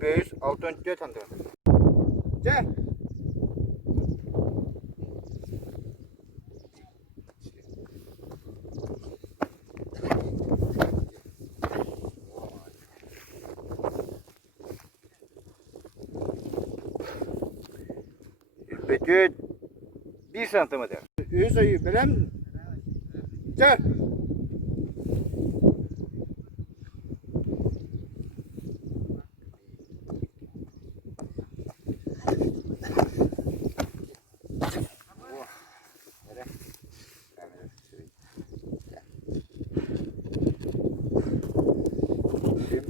1564 santimetre. Gel. Betüt 1 santimetre. Öz ayı bilen. Gel.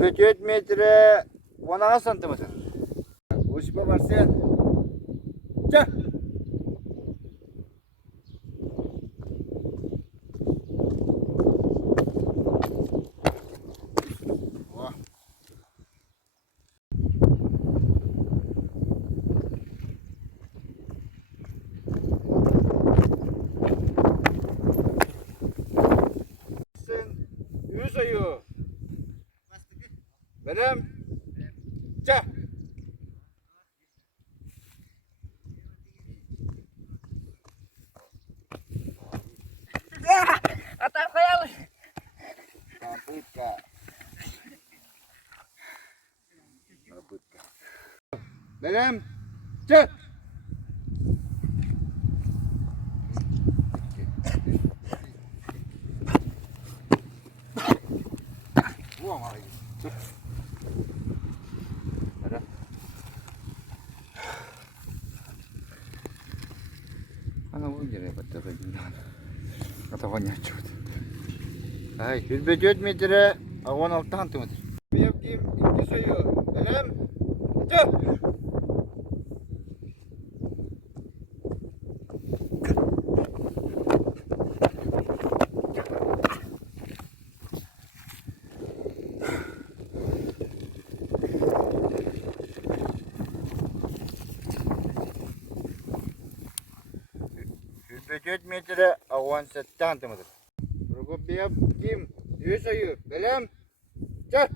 Betüt metre 16 santimetre. Hoşuma varsın. Gel. Yüz ayı. Benim. Gel. Atah koyalım. Kapıtka. Kapıtka. Benim. Gel. Ana bu yere battı gimdan. Atavanya çut. Ay, 104 metre, 16 santimetre. Mevkim 2 sayı. Benim. Gel. Betüt metre, 17 santimetre. Mevkim 100 sayı. Benim. Gel.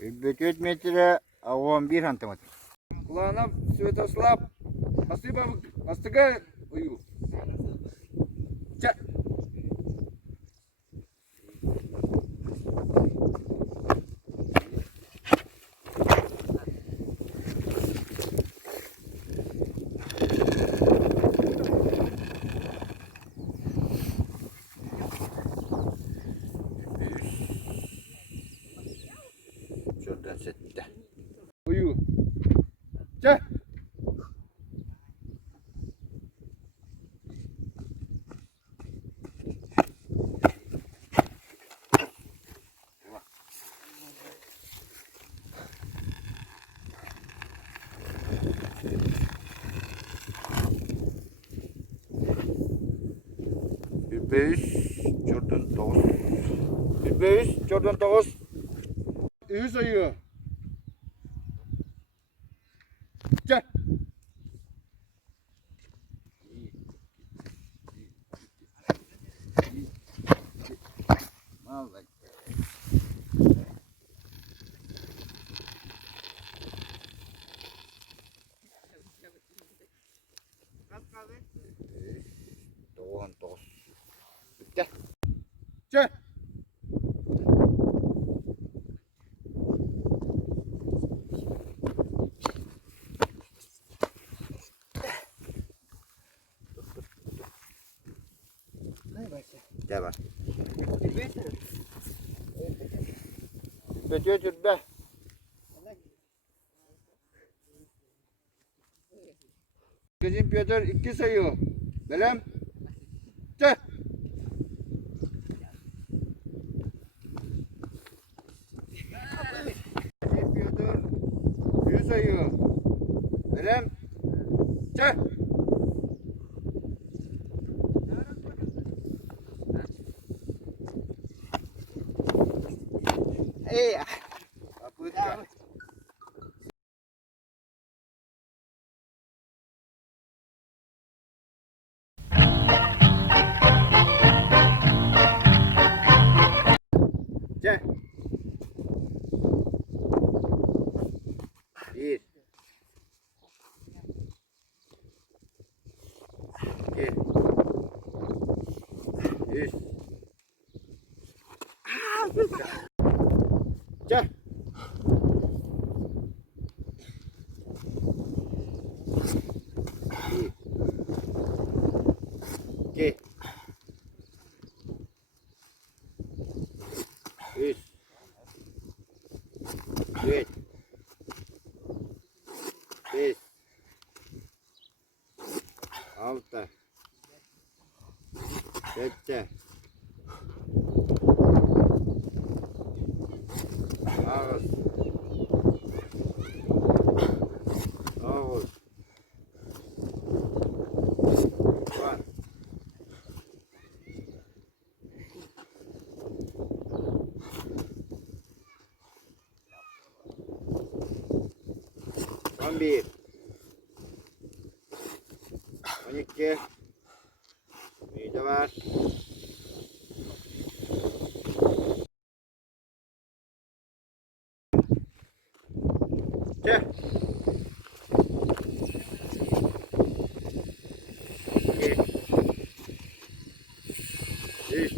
Betüt metre, 11 santimetre. Kulağına Svetoslav. Astıga uyu. Gel. Şuradan sette. Uyu. Gel. Jordan 9. 5 Jordan 9. 100 ayı. Gel. Vallahi. Doğan 9. Gel. Gel. Gel bak. Betüt be. Bizim Piotr 2 sayı. Benim. Gel. Bizim Piotr 100 sayı. Benim. Gel. Попытка. Че? Bir. İki. Üç. Че? Bir. İki. Üç. Dört. Beş. Altı. Yedi. Ağız. Dokuz. On. 11, 12, bir de var. Gel. 2, 3,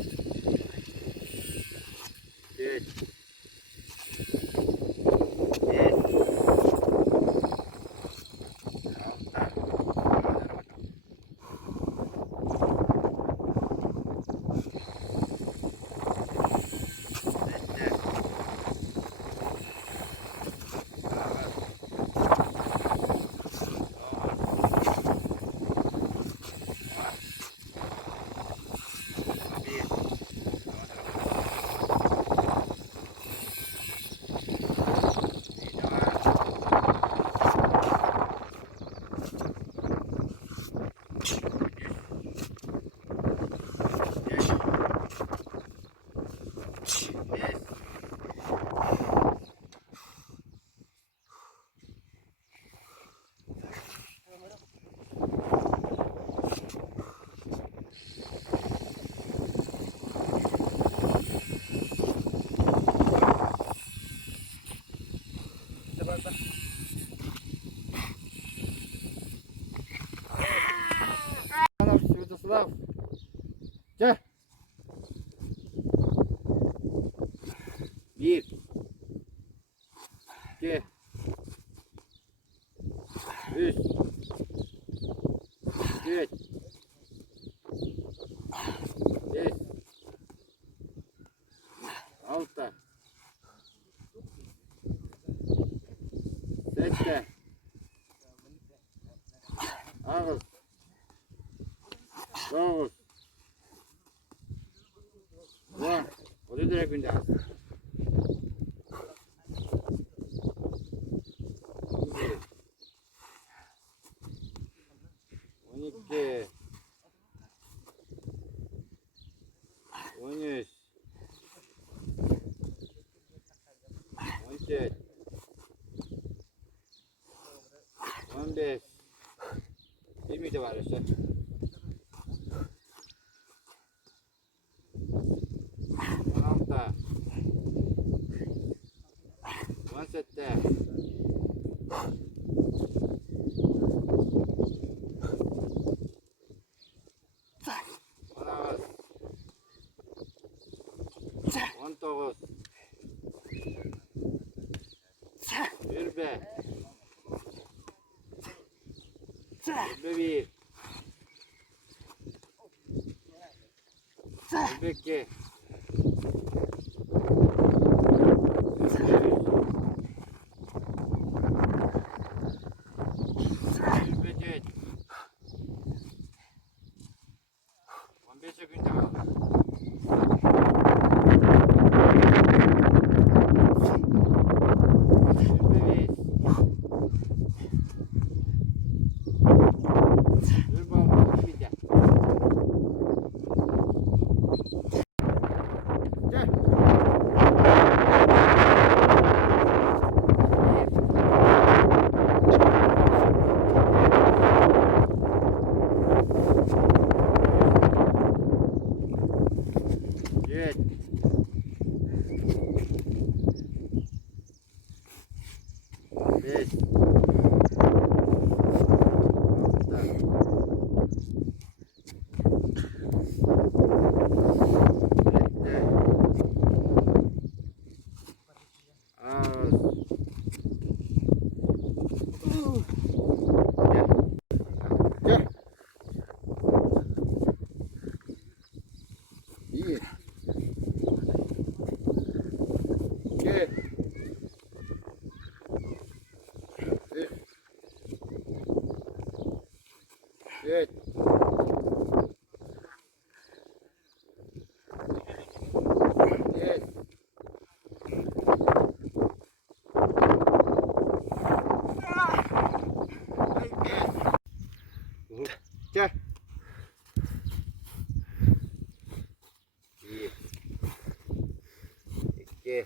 4, Святослав. Gel. 1, 2, 3, 4, 5, 6, 7, 8, 9, 10, 어디 들어갈 건데? 12, 13, 14, 15, 20 de var işte. 16, 17, 19, 20, 21, 22, 23, 15 gün daha. 25. 2,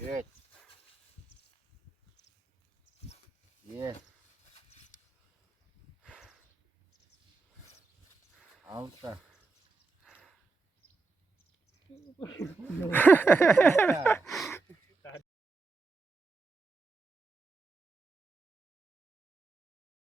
3, 4, 5, 6, 7,